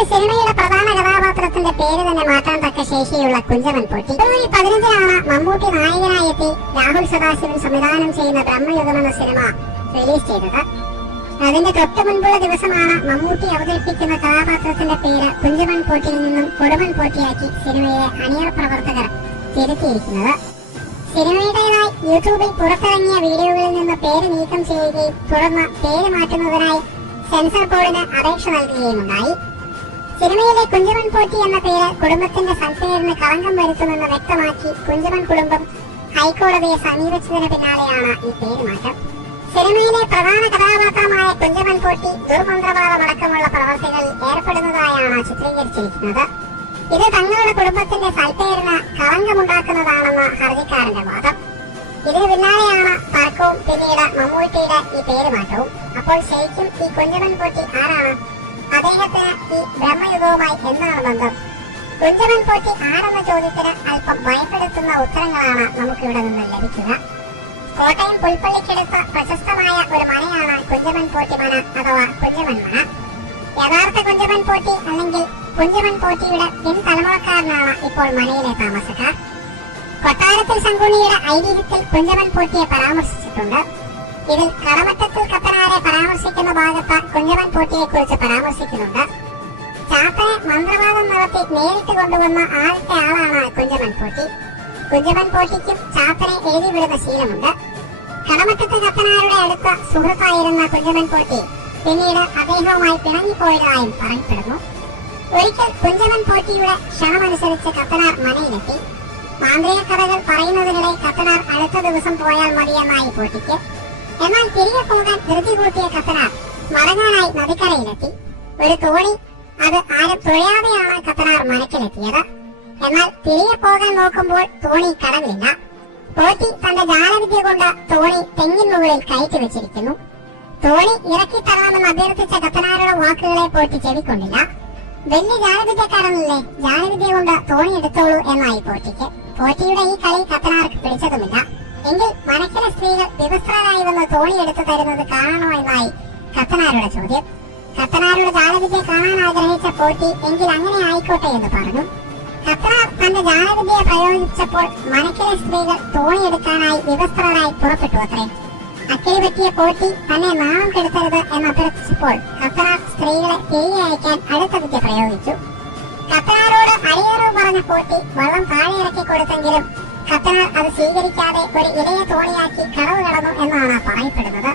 ഒരു സിനിമയുടെ പ്രധാന കഥാപാത്രത്തിന്റെ പേര് തന്നെ മാറ്റാൻ തക്ക ശേഷിയുള്ള കുഞ്ചമൻ പോറ്റി. ഫെബ്രുവരി 15-നാണ് മമ്മൂട്ടി നായകനായി എത്തി രാഹുൽ സദാശിവൻ സംവിധാനം ചെയ്യുന്ന ബ്രഹ്മയുഗം എന്ന സിനിമ റിലീസ് ചെയ്തത്. അതിന്റെ തൊട്ടു മുൻപുള്ള ദിവസമാണ് മമ്മൂട്ടി അവതരിപ്പിക്കുന്ന കഥാപാത്രത്തിന്റെ പേര് കുഞ്ചമൻ പോറ്റിയിൽ നിന്നും കൊടുമൻ പോറ്റിയാക്കി സിനിമയിലെ അണിയറ പ്രവർത്തകർ തിരുത്തിയിരിക്കുന്നത്. സിനിമയുടേതായി യൂട്യൂബിൽ പുറത്തിറങ്ങിയ വീഡിയോകളിൽ നിന്ന് പേര് നീക്കം ചെയ്യുകയും തുടർന്ന് പേര് മാറ്റുന്നതിനായി സെൻസർ ബോർഡിന് അപേക്ഷ നൽകുകയുമുണ്ടായി. സിനിമയിലെ കുഞ്ചമൻ പോറ്റി എന്ന പേര് കുടുംബത്തിന്റെ സൽപ്പേരിന് കളങ്കം വരുത്തുമെന്ന് വ്യക്തമാക്കി കുഞ്ചമൻ കുടുംബം ഹൈക്കോടതിയെ സമീപിച്ചതിന് പിന്നാലെയാണ് ഈ പേര് മാറ്റം. സിനിമയിലെ പ്രധാന കഥാപാത്രമായ കുഞ്ചമൻ പോറ്റി ദുർമന്ത്രവാദമടക്കമുള്ള പ്രവർത്തികളിൽ ഏർപ്പെടുന്നതായാണ് ചിത്രീകരിച്ചിരിക്കുന്നത്. ഇത് തങ്ങളുടെ കുടുംബത്തിന്റെ സൽപ്പേരിന് കളങ്കമുണ്ടാക്കുന്നതാണെന്ന് ഹർജിക്കാരന്റെ വാദം. ഇതിന് പിന്നാലെയാണ് തർക്കവും പിന്നീട് മമ്മൂട്ടിയുടെ ഈ പേര് മാറ്റവും. അപ്പോൾ ശരിക്കും ഈ കുഞ്ചമൻ പോറ്റി ആരാണ്? അദ്ദേഹത്തിന് ഈ ബ്രഹ്മയുഗവുമായി എന്താണ് ബന്ധം? കുഞ്ചമൻ പോറ്റി ആരെന്ന ചോദ്യത്തിന് അല്പം ഭയപ്പെടുത്തുന്ന ഉത്തരങ്ങളാണ് നമുക്കിവിടെ നിന്ന് ലഭിക്കുക. കോട്ടയം പുൽപ്പള്ളിക്കടുത്ത പ്രശസ്തമായ ഒരു മനയാണ് കുഞ്ചമൻ പോറ്റി മന അഥവാ കുഞ്ചമൻ മന. യഥാർത്ഥ കുഞ്ചമൻ പോറ്റി അല്ലെങ്കിൽ കുഞ്ചമൻ പോറ്റിയുടെ പിൻതലമുറക്കാരനാണ് ഇപ്പോൾ മനയിലെ താമസക്കാർ. കൊട്ടാരത്തിൽ ശങ്കുണ്ണിയുടെ ഐതിഹ്യത്തിൽ കുഞ്ചമൻ പോറ്റിയെ പരാമർശിച്ചിട്ടുണ്ട്. ഇതിൽ കടമറ്റത്തിൽ കത്തനാരെ പരാമർശിക്കുന്ന ഭാഗത്ത് കുഞ്ചമൻ പോറ്റിയെ കുറിച്ച് പരാമർശിക്കുന്നുണ്ട്. ചാത്തനെ മന്ത്രവാദം നടത്തി നേരിട്ട് കൊണ്ടുവന്ന ആദ്യത്തെ ആളാണ് കുഞ്ചമൻ പോറ്റി. കുഞ്ചമൻ പോറ്റിക്കും ചാത്തനെ എഴുതിവിടുന്ന ശീലമുണ്ട്. കടമറ്റത്ത് കത്തനാരുടെ അടുത്ത സുഹൃത്തായിരുന്ന കുഞ്ചമൻ പോറ്റി പിന്നീട് അദ്ദേഹവുമായി പിണങ്ങിപ്പോയതായും പറയപ്പെടുന്നു. ഒരിക്കൽ കുഞ്ചമൻ പോറ്റിയുടെ ക്ഷണമനുസരിച്ച് കത്തനാർ മനയിലെത്തി. മാന്ത്രിക കഥകൾ പറയുന്നതിനിടെ കത്തനാർ അടുത്ത ദിവസം പോയാൽ മതിയെന്നായി പോറ്റിക്ക്. എന്നാൽ തിരികെ പോകാൻ ധൃതി കൂട്ടിയ കത്തനാർ മടങ്ങാനായി നദിക്കരയിലെത്തി. ഒരു തോണി അത് ആരും തുഴയാതെയാണ് കത്തനാർ മനക്കിലെത്തിയത്. എന്നാൽ തിരികെ പോകാൻ നോക്കുമ്പോൾ തോണി കടലില്ല. പോറ്റി തന്റെ ജാലവിദ്യ കൊണ്ട് തോണി തെങ്ങിൻ മുകളിൽ കയറ്റി വെച്ചിരിക്കുന്നു. തോണി ഇറക്കിത്തരണമെന്ന് അഭ്യർത്ഥിച്ച കത്തനാരുടെ വാക്കുകളെ പോറ്റി ചെവിക്കൊണ്ടില്ല. വലിയ ജാലവിദ്യക്കാരനല്ലേ, ജാലവിദ്യ കൊണ്ട് തോണി എടുത്തോളൂ എന്നായി പോറ്റിക്ക്. പോറ്റിയുടെ ഈ കളി കത്തനാർക്ക് പിടിച്ചതുമില്ല. എങ്കിൽ മനക്കിലെ സ്ത്രീകൾ വിവസ്ത്രരായി വന്ന് തോണി എടുത്തു തരുന്നത് കാണണോ എന്നായി കത്തനാരുടെ ചോദ്യം. കത്തനാരുടെ ജാലവിദ്യ കാണാൻ ആഗ്രഹിച്ച പോറ്റി എങ്കിൽ അങ്ങനെ ആയിക്കോട്ടെ എന്ന് പറഞ്ഞു. കത്തനാർ തന്റെ ജാലവിദ്യ പ്രയോഗിച്ചപ്പോൾ മനക്കിലെ സ്ത്രീകൾ തോണി എടുക്കാനായി വിവസ്ത്രരായി പുറപ്പെട്ടു അത്രേ. അക്കിരി പറ്റിയ പോറ്റി തന്നെ നാണം കെടുത്തരുത് എന്ന് അഭ്യർത്ഥിച്ചപ്പോൾ കത്തനാർ സ്ത്രീകളെ തിരികെ അയക്കാൻ അടുത്ത വിദ്യ പ്രയോഗിച്ചു. കത്തനാരോട് അടിയറവ് പറഞ്ഞ പോറ്റി വള്ളം താഴെ ഇറക്കി കൊടുത്തെങ്കിലും കത്തനാർ അത് സ്വീകരിക്കാതെ ഒരു ഇലയെ തോണിയാക്കി കടവ് കടന്നു എന്നാണ് പറയപ്പെടുന്നത്.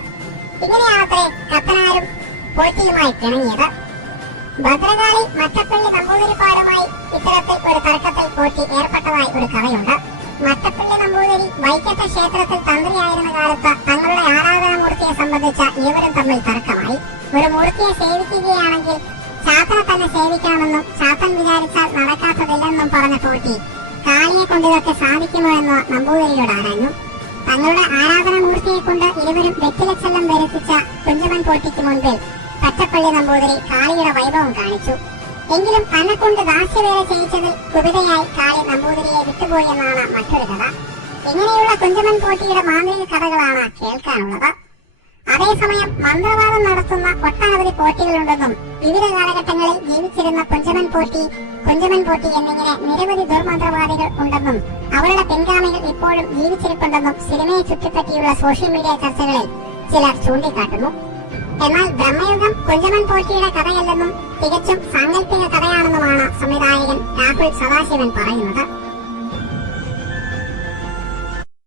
ഇങ്ങനെയാണത്രേ കത്തനാരും പോറ്റിയുമായി പിണങ്ങിയത്. ഭദ്രകാളി മറ്റപ്പള്ളി നമ്പൂതിരിപ്പാടുമായി ഇത്തരത്തിൽ ഒരു തർക്കത്തിൽ പോറ്റി ഏർപ്പെട്ടതായി ഒരു കഥയുണ്ട്. മറ്റപ്പള്ളി നമ്പൂതിരി വൈക്കത്തെ ക്ഷേത്രത്തിൽ തന്ത്രിയായിരുന്ന കാലത്ത് തങ്ങളുടെ ആരാധനാമൂർത്തിയെ സംബന്ധിച്ച ഇരുവരും തമ്മിൽ തർക്കമായി. ഒരു മൂർത്തിയെ സേവിക്കുകയാണെങ്കിൽ ചാത്തനെ തന്നെ സേവിക്കണമെന്നും ചാത്തൻ വിചാരിച്ചാൽ നടക്കാത്തതില്ലെന്നും പറഞ്ഞ പോറ്റി കാളിയെ കൊണ്ട് ഇതൊക്കെ സാധിക്കുമോ എന്ന് നമ്പൂതിരിയോട് ആരാഞ്ഞു. തങ്ങളുടെ ആരാധനാമൂർത്തിയെ കൊണ്ട് ഇരുവരും വെറ്റിലച്ചെല്ലം വരുത്തിച്ച കുഞ്ചമൻ പോറ്റിക്ക് മുൻപിൽ പച്ചപ്പള്ളി നമ്പൂതിരി കാളിയുടെ വൈഭവം കാണിച്ചു. എങ്കിലും തന്നെ കൊണ്ട് ദാസ്യവേല ചെയ്യിച്ചതിൽ കുപിതയായി കാളി നമ്പൂതിരിയെ വിട്ടുപോയി എന്നാണ് മറ്റൊരു കഥ. ഇങ്ങനെയുള്ള കുഞ്ചമൻ പോറ്റിയുടെ മാന്ത്രിക കഥകളാണ് കേൾക്കാനുള്ളത്. അതേസമയം മന്ത്രവാദം നടത്തുന്ന ഒട്ടനവധി പോറ്റികളുണ്ടെന്നും വിവിധ കാലഘട്ടങ്ങളിൽ ജീവിച്ചിരുന്ന കുഞ്ചമൻ പോറ്റി എന്നിങ്ങനെ നിരവധി ദുർമന്ത്രവാദികൾ ഉണ്ടെന്നും അവരുടെ പിൻഗാമികൾ ഇപ്പോഴും ജീവിച്ചിരിപ്പുണ്ടെന്നും സിനിമയെ ചുറ്റിപ്പറ്റിയുള്ള സോഷ്യൽ മീഡിയ ചർച്ചകളിൽ ചിലർ ചൂണ്ടിക്കാട്ടുന്നു. എന്നാൽ ബ്രഹ്മയുഗം കുഞ്ചമൻ പോറ്റിയുടെ കഥയല്ലെന്നും തികച്ചും സാങ്കല്പിക കഥയാണെന്നുമാണ് സംവിധായകൻ രാഹുൽ സദാശിവൻ പറയുന്നത്.